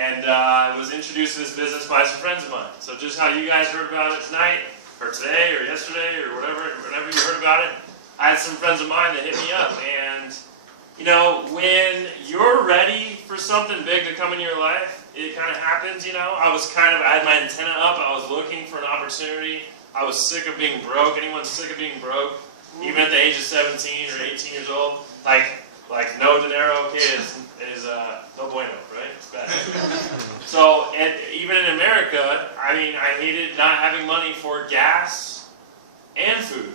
And I was introduced to this business by some friends of mine. So just how you guys heard about it tonight, or today, or yesterday, or whenever you heard about it, I had some friends of mine that hit me up. And, you know, when you're ready for something big to come in your life, it kind of happens, you know. I had my antenna up. I was looking for an opportunity. I was sick of being broke. Anyone sick of being broke? Even at the age of 17 or 18 years old? Like no dinero kids is no bueno, right? It's bad. So, and even in America, I mean, I hated not having money for gas and food.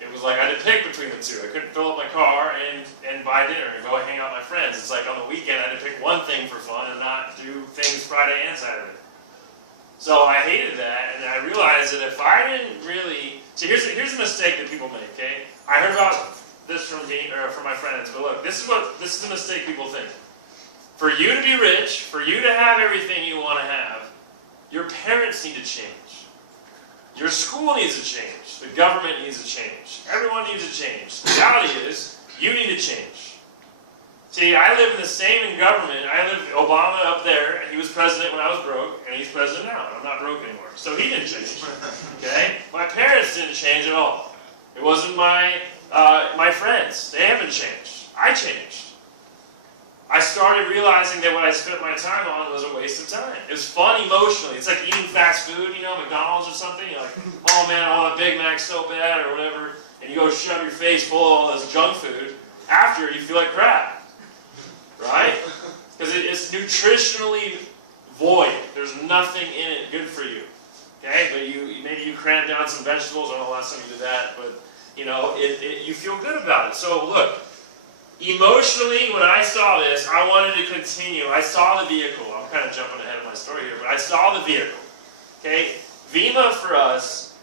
It was like I had to pick between the two. I couldn't fill up my car and buy dinner and go hang out with my friends. It's like on the weekend I had to pick one thing for fun and not do things Friday and Saturday. So I hated that, and I realized that if I didn't really... So here's a mistake that people make, okay? I heard about this from my friends, but look, this is a mistake people think. For you to be rich, for you to have everything you want to have, your parents need to change. Your school needs to change. The government needs to change. Everyone needs to change. The reality is, you need to change. See, I live in the same government. Obama up there, he was president when I was broke, and he's president now, and I'm not broke anymore. So he didn't change. Okay? My parents didn't change at all. It wasn't my friends. They haven't changed. I changed. I started realizing that what I spent my time on was a waste of time. It was fun emotionally. It's like eating fast food, you know, McDonald's or something. You're like, oh man, I want a Big Mac so bad or whatever. And you go shove your face full of all this junk food. After, you feel like crap. Right? Because it's nutritionally void. There's nothing in it good for you. Okay? But maybe you cram down some vegetables. I don't know the last time you did that. But, you know, you feel good about it. So, look. Emotionally, when I saw this, I wanted to continue. I saw the vehicle. I'm kind of jumping ahead of my story here, but I saw the vehicle. Okay? Vima for us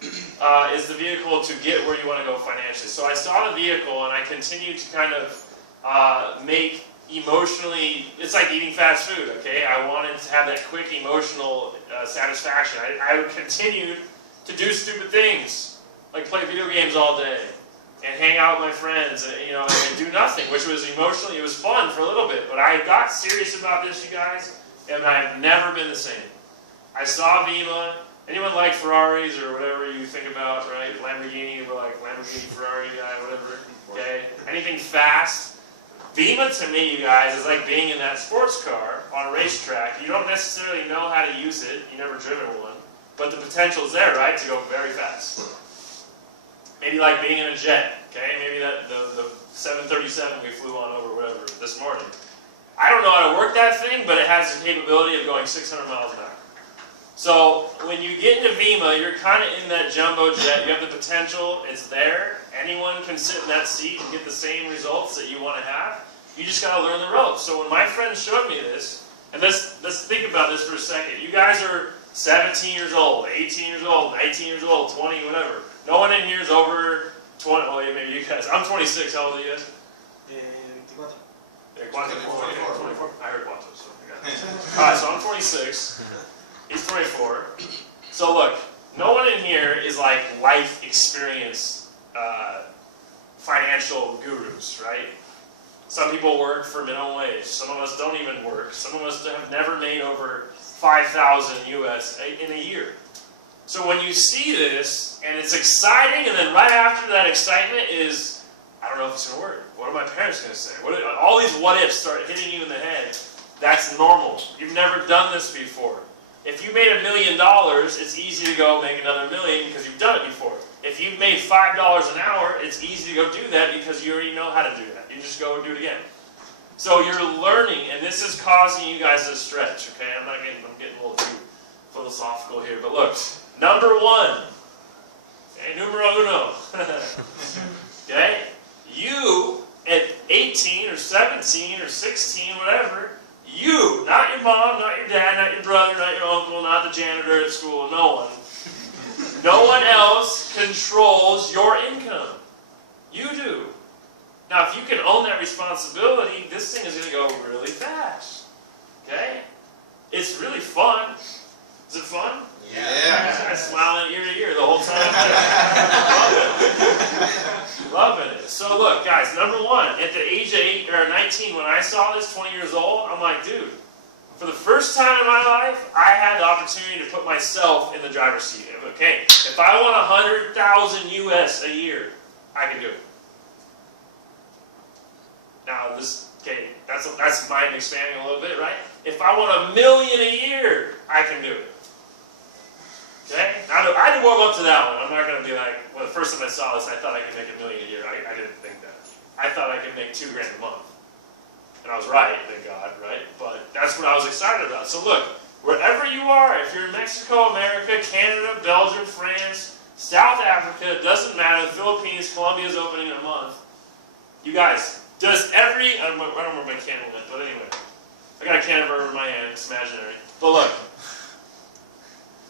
is the vehicle to get where you want to go financially. So I saw the vehicle and I continued to kind of make emotionally, it's like eating fast food, okay? I wanted to have that quick emotional satisfaction. I would continue to do stupid things, like play video games all day. And hang out with my friends, and, you know, and do nothing, which was emotionally, it was fun for a little bit. But I got serious about this, you guys, and I've never been the same. I saw Vima. Anyone like Ferraris or whatever you think about, right? Lamborghini, we're like Lamborghini, Ferrari guy, whatever. Okay, anything fast. Vima to me, you guys, is like being in that sports car on a racetrack. You don't necessarily know how to use it. You never driven one, but the potential's there, right, to go very fast. Maybe like being in a jet, okay? Maybe the 737 we flew on over, whatever, this morning. I don't know how to work that thing, but it has the capability of going 600 miles an hour. So when you get into Vima, you're kind of in that jumbo jet. You have the potential. It's there. Anyone can sit in that seat and get the same results that you want to have. You just got to learn the ropes. So when my friend showed me this, and let's think about this for a second. You guys are 17 years old, 18 years old, 19 years old, 20, whatever. No one in here is over 20. Well, maybe you guys. I'm 26. How old are you guys? 24. 24. I heard Coatza, so I got it. Alright, so I'm 26. He's 24. So look, no one in here is like life experience financial gurus, right? Some people work for minimum wage. Some of us don't even work. Some of us have never made over 5,000 US in a year. So when you see this, and it's exciting, and then right after that excitement is, I don't know if it's going to work. What are my parents going to say? All these what-ifs start hitting you in the head. That's normal. You've never done this before. If you made $1 million, it's easy to go make another $1 million because you've done it before. If you've made $5 an hour, it's easy to go do that because you already know how to do that. You just go do it again. So you're learning, and this is causing you guys to stretch, okay? I'm getting a little too philosophical here, but look. Number one, okay, numero uno, okay, you at 18 or 17 or 16, whatever, you, not your mom, not your dad, not your brother, not your uncle, not the janitor at school, no one else controls your income. You do. Now, if you can own that responsibility, this thing is going to go really fast, okay? It's really fun. Is it fun? Yeah. I smile ear to ear the whole time. Loving it. So look, guys, number one, at the age of 19, when I saw this, 20 years old, I'm like, dude, For the first time in my life, I had the opportunity to put myself in the driver's seat. Okay, if I want 100,000 US a year, I can do it. Now, that's mind expanding a little bit, right? If I want 1 million a year, I can do it. Okay? Now, I had to warm up to that one. I'm not going to be like, well, the first time I saw this, I thought I could make 1 million a year. I didn't think that. I thought I could make $2 grand a month. And I was right, thank God, right? But that's what I was excited about. So look, wherever you are, if you're in Mexico, America, Canada, Belgium, France, South Africa, it doesn't matter, the Philippines, Colombia's opening in a month. You guys, does every, I don't remember my candle lit, but anyway. I got a candle in my hand, it's imaginary. But look,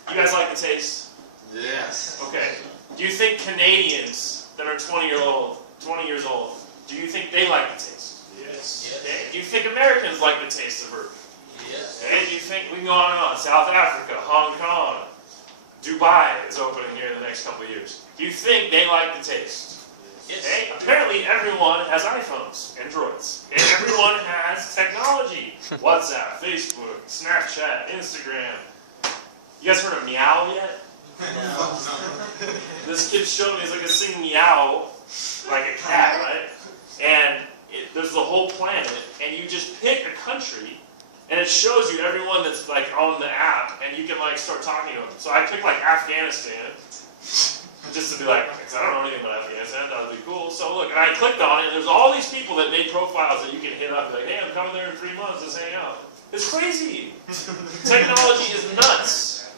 you guys like the taste? Yes. Okay. Do you think Canadians that are 20 years old, do you think they like the taste? Yes. Okay. Do you think Americans like the taste of bourbon? Yes. Okay. Do you think, we can go on and on, South Africa, Hong Kong, Dubai is opening here in the next couple of years. Do you think they like the taste? Yes. Okay. Apparently everyone has iPhones, Androids. Okay? Everyone has technology. WhatsApp, Facebook, Snapchat, Instagram. You guys heard of Meow yet? No. This kid showed me, it's like a sing meow, like a cat, right? And there's the whole planet, and you just pick a country, and it shows you everyone that's like on the app, and you can like start talking to them. So I picked like Afghanistan, just to be like, because I don't know anything about Afghanistan, that would be cool. So look, and I clicked on it, and there's all these people that made profiles that you can hit up, like, hey, I'm coming there in 3 months, let's hang out. It's crazy. Technology is nuts.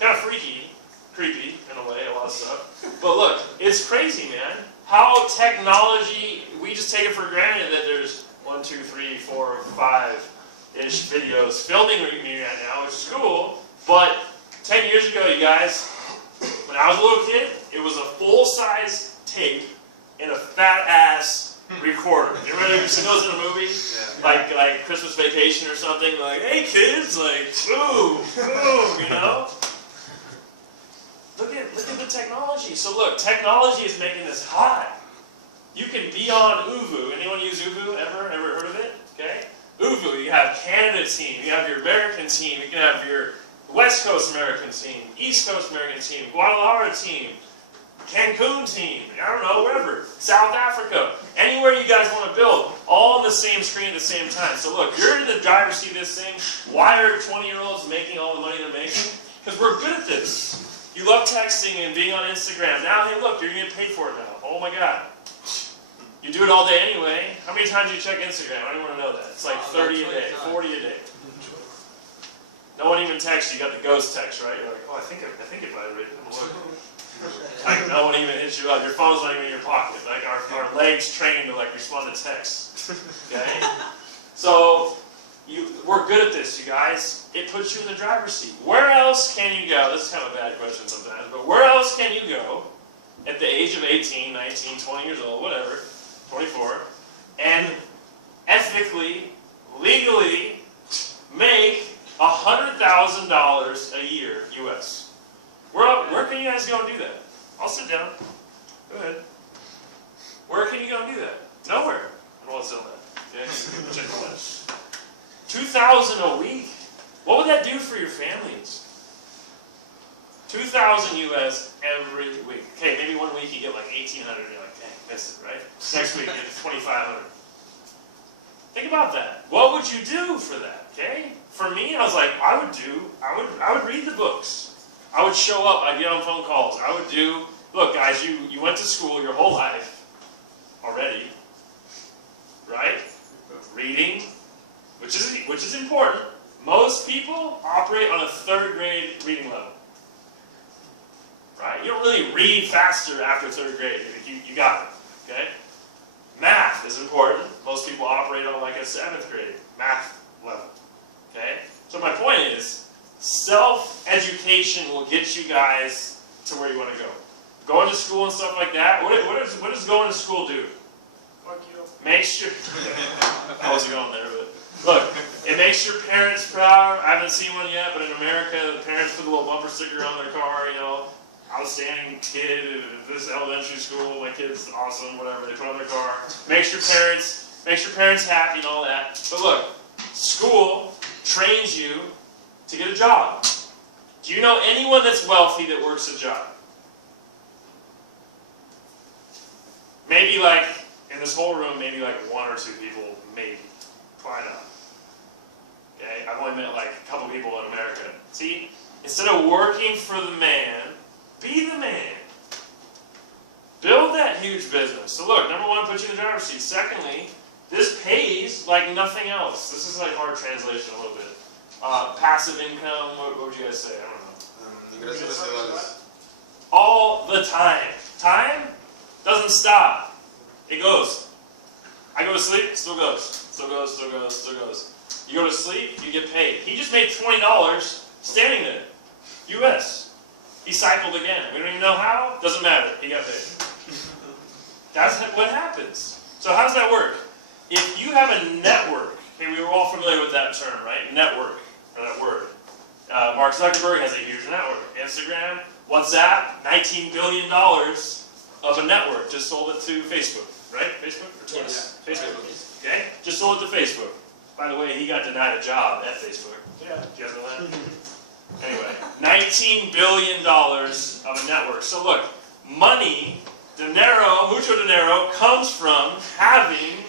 Kind of freaky, creepy in a way, a lot of stuff. But look, it's crazy, man. How technology, we just take it for granted that there's 1, 2, 3, 4, 5-ish videos filming me right now, which is cool. But 10 years ago, you guys, when I was a little kid, it was a full-size tape in a fat-ass recorder. You ever seen those in a movie? Yeah. Like Christmas Vacation or something? Like, hey kids, like, boom, boom, you know? Look at the technology. So look, technology is making this hot. You can be on Uvu. Anyone use Uvu ever? Ever heard of it? Okay. Uvu, you have Canada team, you have your American team, you can have your West Coast American team, East Coast American team, Guadalajara team, Cancun team, I don't know, wherever, South Africa, anywhere you guys want to build, all on the same screen at the same time. So look, you're in the driver's seat of this thing. Why are 20-year-olds making all the money they're making? Because we're good at this. You love texting and being on Instagram. Now, hey, look, you're going to get paid for it now. Oh my God. You do it all day anyway. How many times do you check Instagram? I don't want to know that. It's like 30 a day, 40 a day. No one even texts you. You got the ghost text, right? You're like, oh, I think it might have written. Like, no one even hits you up. Your phone's not even in your pocket. Like, our legs trained to like respond to text. Okay? So, we're good at this, you guys. It puts you in the driver's seat. Where else can you go? This is kind of a bad question sometimes, but where else can you go at the age of 18, 19, 20 years old, whatever, 24, and ethically, legally make $100,000 a year, US? Where can you guys go and do that? I'll sit down. Go ahead. Where can you go and do that? Nowhere. I don't want to sell that. Okay? Check all that. $2,000 a week. What would that do for your families? $2,000 US every week. Okay, maybe one week you get like $1,800 and you're like, dang, missed it, right? Next week you get $2,500. Think about that. What would you do for that? Okay? For me, I was like, I would read the books. I would show up, I'd get on phone calls. I would do, look guys, you went to school your whole life already, right? Reading, which is important. Most people operate on a 3rd grade reading level. Right? You don't really read faster after 3rd grade. You got it. Okay? Math is important. Most people operate on like a 7th grade math level. Okay? So my point is, self-education will get you guys to where you want to go. Going to school and stuff like that, what does going to school do? Fuck you. Makes your... I wasn't going there, but... Look, it makes your parents proud. I haven't seen one yet, but in America, the parents put a little bumper sticker on their car, you know, outstanding kid at this elementary school, my kid's awesome, whatever, they put on their car. Makes your parents happy and all that. But look, school trains you to get a job. Do you know anyone that's wealthy that works a job? Maybe like, in this whole room, maybe like 1 or 2 people, maybe. Probably not. Okay? I've only met like a couple people in America. See? Instead of working for the man, be the man. Build that huge business. So look, number 1, put you in the driver's seat. Secondly, this pays like nothing else. This is like hard translation a little bit. Passive income, what would you guys say? I don't know. All the time. Time doesn't stop. It goes. I go to sleep, still goes. Still goes, still goes, still goes. You go to sleep, you get paid. He just made $20 standing there. US. He cycled again. We don't even know how. Doesn't matter. He got paid. That's what happens. So how does that work? If you have a network, okay, we were all familiar with that term, right? Network, or that word. Mark Zuckerberg has a huge network. Instagram, WhatsApp, $19 billion of a network. Just sold it to Facebook, right? Facebook or Twitter? Yeah. Facebook. Okay? Just sold it to Facebook. By the way, he got denied a job at Facebook. Yeah. Do you guys know that? Anyway, $19 billion of a network. So look, money, dinero, mucho dinero, comes from having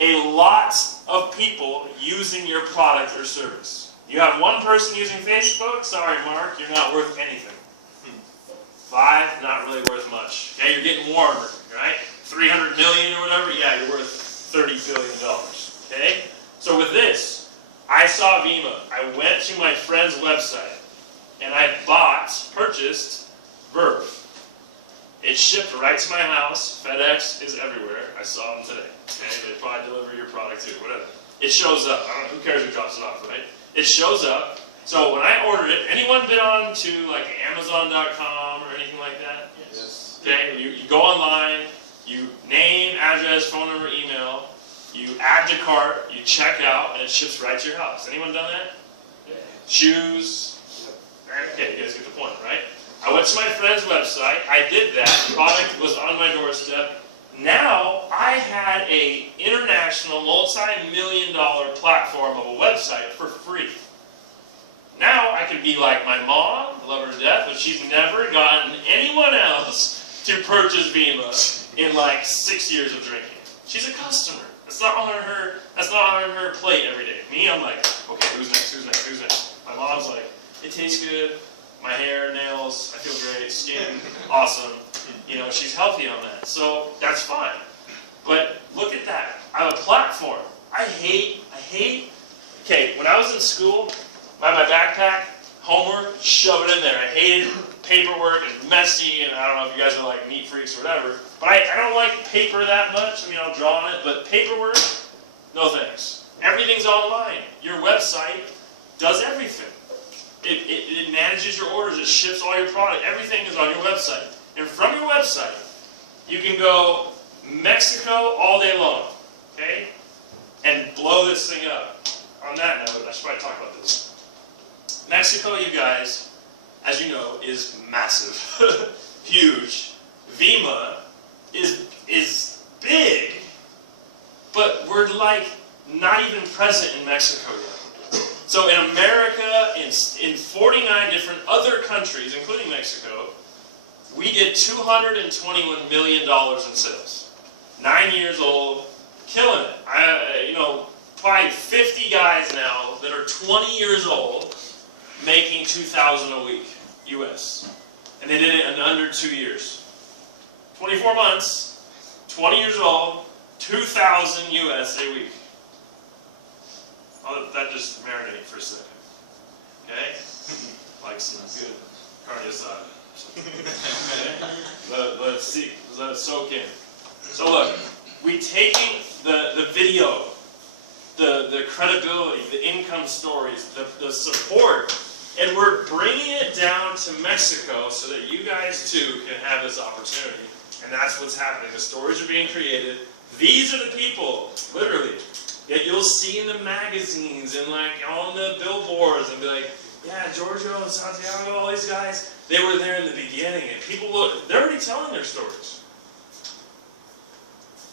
a lot of people using your product or service. You have one person using Facebook, sorry Mark, you're not worth anything. 5, not really worth much. Okay, you're getting warmer, right? 300 million or whatever, yeah, you're worth $30 billion. Okay? So with this, I saw Vima. I went to my friend's website and I purchased Verve. It shipped right to my house. FedEx is everywhere. I saw them today. Okay? They probably deliver your product too, whatever. It shows up. I don't know, who cares who drops it off, right? It shows up. So when I ordered it, anyone been on to like Amazon.com or anything like that? Yes. Okay, you go online, you name, address, phone number, email, you add to cart, you check out, and it ships right to your house. Anyone done that? Yeah. Shoes. Okay, you guys get the point, right? I went to my friend's website, I did that, the product was on my doorstep. Now, I had an international multi-million-dollar platform of a website for free. Now, I could be like my mom, I love her to death, but she's never gotten anyone else to purchase Vima in like 6 years of drinking. She's a customer. That's not on her plate every day. Me, I'm like, okay, who's next, who's next, who's next? My mom's like, it tastes good. My hair, nails, I feel great, skin, awesome. You know, she's healthy on that. So that's fine. But look at that. I have a platform. I hate, okay, when I was in school, I had my backpack, homework, shove it in there. I hated paperwork and messy, and I don't know if you guys are like neat freaks or whatever, but I don't like paper that much. I mean, I'll draw on it, but paperwork, no thanks. Everything's online. Your website does everything. It manages your orders, it ships all your product, everything is on your website. And from your website, you can go Mexico all day long, okay? And blow this thing up. On that note, I should probably talk about this. Mexico, you guys, as you know, is massive, huge. Vima is big, but we're like not even present in Mexico yet. So in America, in 49 different other countries, including Mexico, we did $221 million in sales. 9 years old, killing it. Probably 50 guys now that are 20 years old making $2,000 a week, US. And they did it in under 2 years. 24 months, 20 years old, $2,000 US a week. I'll let that just marinate for a second. Okay? Like some good carne asada. Okay? Let it soak in. So look, we taking the video, the credibility, the income stories, the support, and we're bringing it down to Mexico so that you guys too can have this opportunity. And that's what's happening. The stories are being created. These are the people, literally, that you'll see in the magazines and like on the billboards and be like, yeah, Giorgio and Santiago, all these guys, they were there in the beginning. And people they're already telling their stories.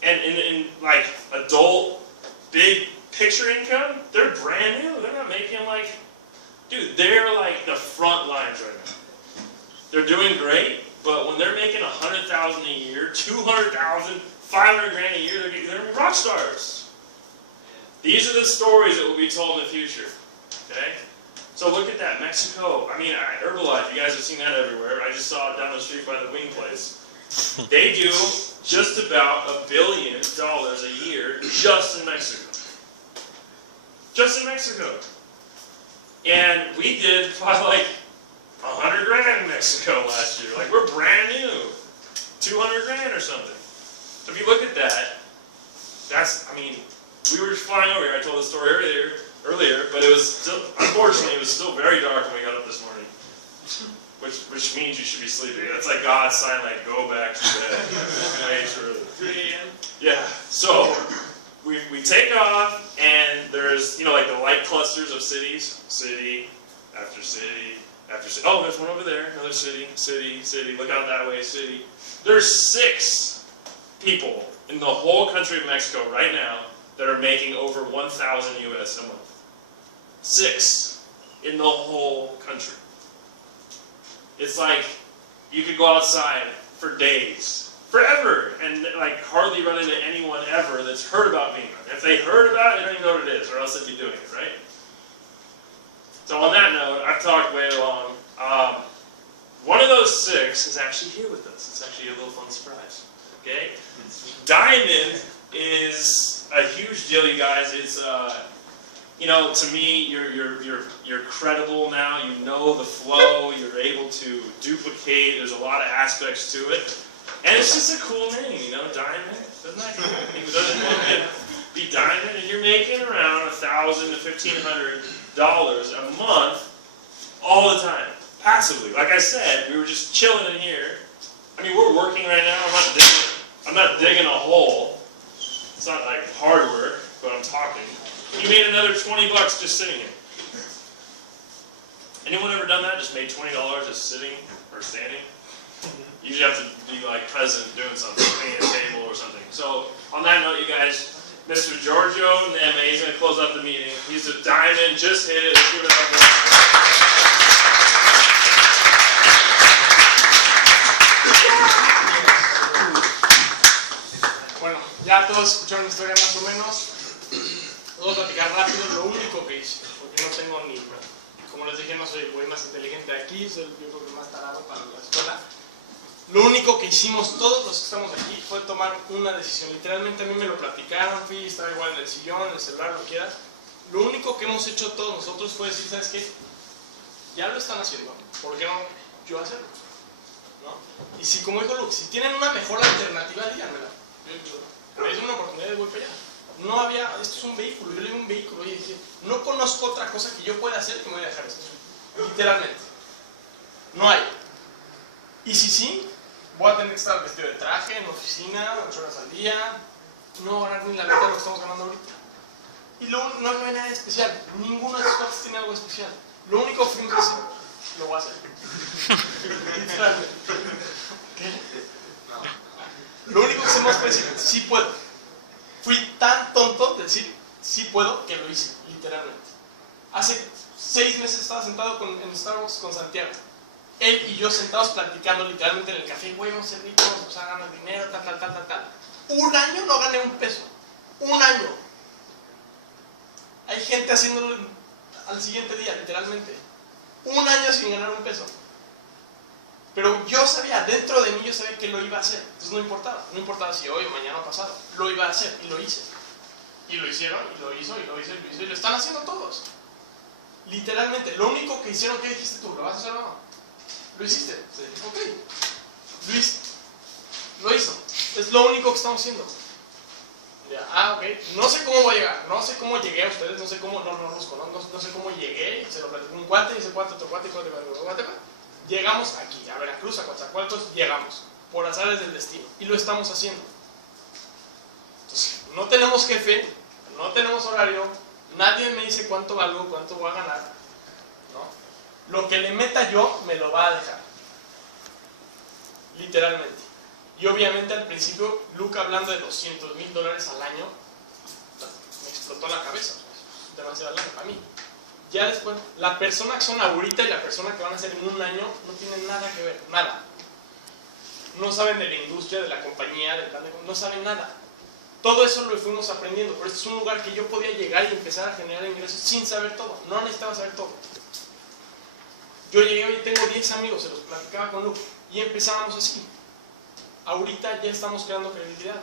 And in like adult, big picture income, they're brand new. They're not making like, dude, they're like the front lines right now. They're doing great, but when they're making $100,000 a year, $200,000, $500 grand a year, they're rock stars. These are the stories that will be told in the future. Okay? So look at that, Mexico. I mean, Herbalife, you guys have seen that everywhere. I just saw it down the street by the wing place. They do just about $1 billion a year just in Mexico. Just in Mexico. And we did probably like 100 grand in Mexico last year. Like, we're brand new. 200 grand or something. So if you look at that, that's, I mean, we were just flying over here. I told the story earlier, but it was still, unfortunately, it was still very dark when we got up this morning. Which means you should be sleeping. That's like God's sign, like, go back to bed. Way too early. 3 a.m. Yeah. So we take off, and there's, you know, like the light clusters of cities. City after city after city. Oh, there's one over there. Another city, city, city. Look out that way, city. There's 6 people in the whole country of Mexico right now that are making over 1,000 US a month. 6 in the whole country. It's like you could go outside for days, forever, and like hardly run into anyone ever that's heard about being on. If they heard about it, they don't even know what it is, or else they'd be doing it, right? So on that note, I've talked way long. One of those 6 is actually here with us. It's actually a little fun surprise. Okay? Diamond is a huge deal, you guys. It's you know, to me, you're credible now. You know the flow. You're able to duplicate. There's a lot of aspects to it, and it's just a cool name, you know, Diamond. Doesn't that cool? It doesn't want to be Diamond, and you're making around $1,000 to $1,500 a month, all the time, passively. Like I said, we were just chilling in here. I mean, we're working right now. I'm not digging a hole. It's not like hard work, but I'm talking. You made another $20 just sitting here. Anyone ever done that? Just made $20 just sitting or standing? You usually have to be like present doing something, cleaning a table or something. So on that note, you guys, Mr. Giorgio Neme, he's going to close up the meeting. He's a diamond, just hit it. Let's give it up for him. Bueno, ya todos escucharon la historia más o menos. Voy a platicar rápido lo único que hice, porque no tengo ni, como les dije, no soy el güey más inteligente de aquí, soy yo creo que más tarado para la escuela. Lo único que hicimos todos los que estamos aquí fue tomar una decisión. Literalmente a mí me lo platicaron, fui, estaba igual en el sillón, en el celular, lo que quieras. Lo único que hemos hecho todos nosotros fue decir, ¿sabes qué? Ya lo están haciendo, ¿por qué no yo hacerlo? ¿No? Y si, como dijo Luke, si tienen una mejor alternativa, díganmela. Es una oportunidad de voy para allá. No había, esto es un vehículo, yo le digo un vehículo y dije, no conozco otra cosa que yo pueda hacer que me vaya a dejar esto. Literalmente. No hay. Y si sí, voy a tener que estar vestido de traje, en oficina, 8 horas al día, no ganar ni la mitad de lo que estamos ganando ahorita. Y no hay nada especial, ninguno de esos cuates tiene algo especial. Lo único que es lo voy a hacer. Literalmente. ¿Qué? Lo único que hacemos fue decir, sí puedo. Fui tan tonto de decir, sí puedo, que lo hice, literalmente. Hace 6 meses estaba sentado en Starbucks con Santiago. Él y yo sentados platicando literalmente en el café, güey, vamos a ser ricos, vamos a ganar dinero, tal. Un año no gané un peso. Un año. Hay gente haciéndolo al siguiente día, literalmente. Un año sin ganar un peso. Pero yo sabía, dentro de mí yo sabía que lo iba a hacer. Entonces no importaba si hoy o mañana o pasado. Lo iba a hacer y lo hice. Y lo hicieron, y lo hizo, y lo están haciendo todos. Literalmente. Lo único que hicieron, ¿qué dijiste tú? ¿Lo vas a hacer o no? Lo hiciste. Sí. Ok. Lo hizo. Es lo único que estamos haciendo. Ya. Ok. No sé cómo voy a llegar. No sé cómo llegué a ustedes. No sé cómo, no sé cómo llegué. Se lo platicó un cuate, y ese cuate, otro cuate. Llegamos aquí, a Veracruz, a Coatzacoalcos, llegamos, por azares del destino, y lo estamos haciendo. Entonces, no tenemos jefe, no tenemos horario, nadie me dice cuánto valgo, cuánto voy a ganar, ¿no? Lo que le meta yo, me lo va a dejar. Literalmente. Y obviamente al principio, Luke hablando de $200,000 al año, me explotó la cabeza, pues, demasiado largo para mí. Ya después, la persona que son ahorita y la persona que van a ser en un año no tienen nada que ver, nada. No saben de la industria, de la compañía, del plan de, no saben nada. Todo eso lo fuimos aprendiendo, pero este es un lugar que yo podía llegar y empezar a generar ingresos sin saber todo, no necesitaba saber todo. Yo llegué hoy y tengo 10 amigos, se los platicaba con Luke, y empezábamos así. Ahorita ya estamos creando credibilidad,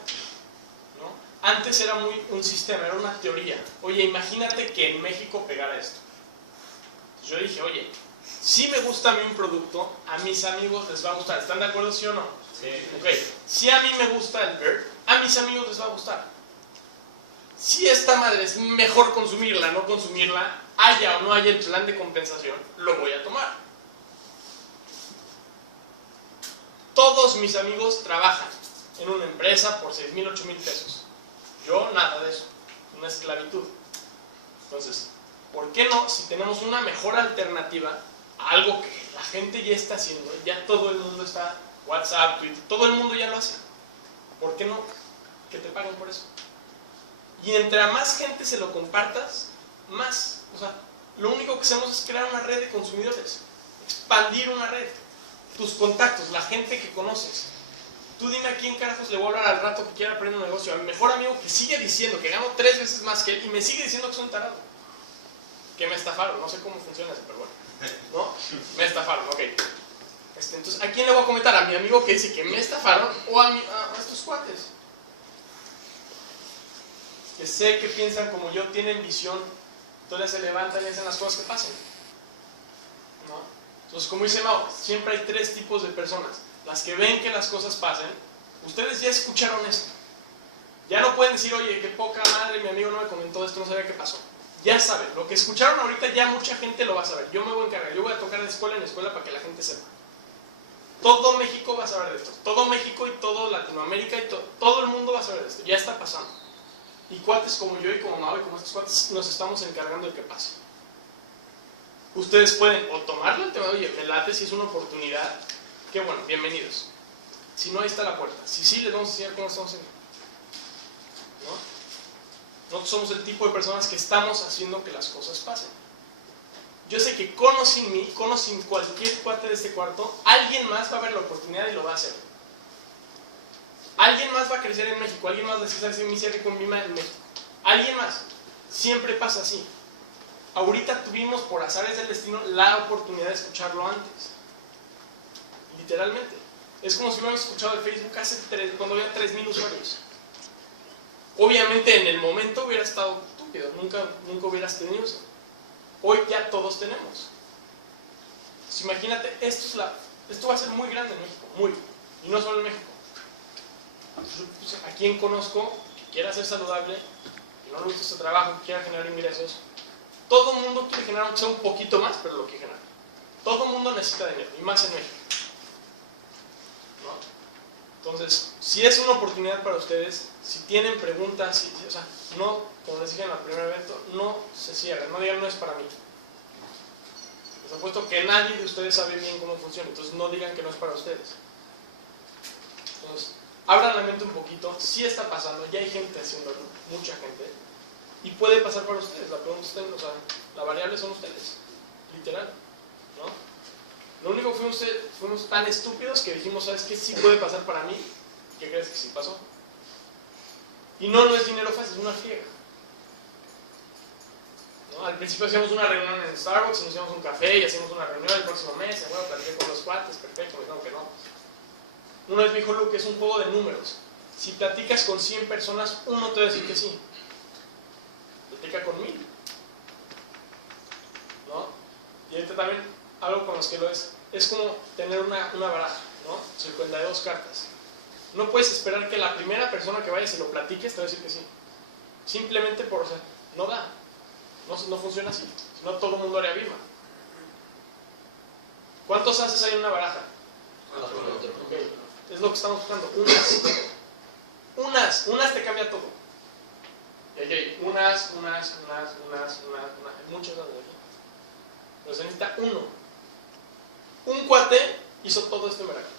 ¿no? Antes era un sistema, era una teoría. Oye, imagínate que en México pegara esto. Yo dije, oye, si me gusta a mí un producto, a mis amigos les va a gustar. ¿Están de acuerdo, sí o no? Sí. Okay. Si a mí me gusta el Bird, a mis amigos les va a gustar. Si esta madre es mejor consumirla, no consumirla, haya o no haya el plan de compensación, lo voy a tomar. Todos mis amigos trabajan en una empresa por 6,000, 8,000 pesos. Yo nada de eso, una esclavitud. Entonces, ¿por qué no, si tenemos una mejor alternativa a algo que la gente ya está haciendo, ya todo el mundo está, WhatsApp, Twitter, todo el mundo ya lo hace? ¿Por qué no que te paguen por eso? Y entre a más gente se lo compartas, más. O sea, lo único que hacemos es crear una red de consumidores, expandir una red. Tus contactos, la gente que conoces. Tú dime a quién carajos le voy a hablar al rato que quiera aprender un negocio. A mi mejor amigo que sigue diciendo que gano 3 veces más que él y me sigue diciendo que es un tarado. Que me estafaron, no sé cómo funciona eso, pero bueno. ¿No? Me estafaron, ok. Entonces, ¿a quién le voy a comentar? ¿A mi amigo que dice que me estafaron o a estos cuates? Que sé que piensan como yo, tienen visión, entonces se levantan y hacen las cosas que pasen, ¿no? Entonces, como dice Mao, siempre hay 3 tipos de personas. Las que ven que las cosas pasen, ustedes ya escucharon esto. Ya no pueden decir, oye, qué poca madre, mi amigo no me comentó esto, no sabía qué pasó. Ya saben, lo que escucharon ahorita ya mucha gente lo va a saber. Yo me voy a encargar, yo voy a tocar de escuela en escuela para que la gente sepa. Todo México va a saber de esto. Todo México y todo Latinoamérica y todo el mundo va a saber de esto. Ya está pasando. Y cuates como yo y como Mao y como estos cuates nos estamos encargando de que pase. Ustedes pueden o tomarlo el tema de, oye, me late, si es una oportunidad, qué bueno, bienvenidos. Si no, ahí está la puerta. Si sí, les vamos a enseñar cómo estamos haciendo, ¿no? Nosotros somos el tipo de personas que estamos haciendo que las cosas pasen. Yo sé que con o sin mí, con o sin cualquier cuate de este cuarto, alguien más va a ver la oportunidad y lo va a hacer. Alguien más va a crecer en México, alguien más va a decir, ¿sabes qué? Me hice con Mima en México. Alguien más. Siempre pasa así. Ahorita tuvimos, por azares del destino, la oportunidad de escucharlo antes. Literalmente. Es como si hubiéramos escuchado el Facebook cuando había 3,000 usuarios. Obviamente en el momento hubiera estado estúpido, nunca hubieras tenido eso. Hoy ya todos tenemos. Entonces, imagínate, esto va a ser muy grande en México, muy. Y no solo en México. A quien conozco que quiera ser saludable, que no le gusta su trabajo, que quiera generar ingresos. Todo el mundo quiere generar, aunque sea un poquito más, pero lo quiere generar. Todo el mundo necesita dinero, y más en México, ¿no? Entonces, si es una oportunidad para ustedes, si tienen preguntas, o sea, no, como les dije en el primer evento, no se cierren, no digan no es para mí. Les apuesto que nadie de ustedes sabe bien cómo funciona, entonces no digan que no es para ustedes. Entonces, abran la mente un poquito, sí está pasando, ya hay gente haciéndolo, mucha gente, y puede pasar para ustedes. La pregunta está, o sea, la variable son ustedes, literal, ¿no? Lo único que fuimos tan estúpidos que dijimos, ¿sabes qué? Sí puede pasar para mí. ¿Qué crees que sí pasó? Y no es dinero fácil, es una friega, ¿no? Al principio hacíamos una reunión en Starbucks, nos hacíamos un café y hacíamos una reunión el próximo mes, bueno, platiqué con los cuates, perfecto, me dijeron que no. Una vez me dijo Luke que es un juego de números. Si platicas con 100 personas, uno te va a decir que sí. Platica con 1000, ¿no? Y ahorita también algo con los que lo es como tener una baraja, ¿no? 52 cartas. No puedes esperar que la primera persona que vaya se lo platiques te va a decir que sí. Simplemente por, o sea, no da. No funciona así. Si no, todo el mundo haría viva. ¿Cuántos haces hay en una baraja? Okay. Es lo que estamos buscando. Unas te cambia todo. Y aquí hay unas, hay muchos dados aquí. Pero se necesita uno. Un cuate hizo todo esto en Veracruz.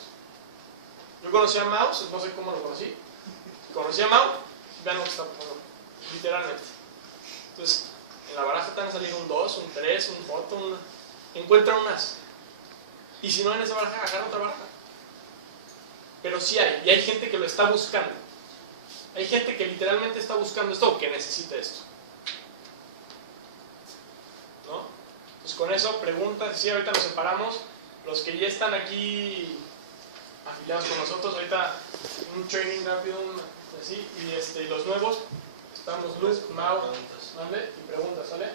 Yo conocí a Mao, no sé cómo lo conocí. Conocí a Mao, vean lo que está pasando. Literalmente. Entonces, en la baraja te van a salir un 2, un 3, un J, encuentra unas. Y si no en esa baraja, agarra otra baraja. Pero sí hay, y hay gente que lo está buscando. Hay gente que literalmente está buscando esto o que necesita esto. ¿No? Pues con eso, preguntas, sí, ahorita nos separamos. Los que ya están aquí afiliados con nosotros, ahorita un training rápido, así, y los nuevos, estamos Luz, Mau, mande, y preguntas, ¿sale?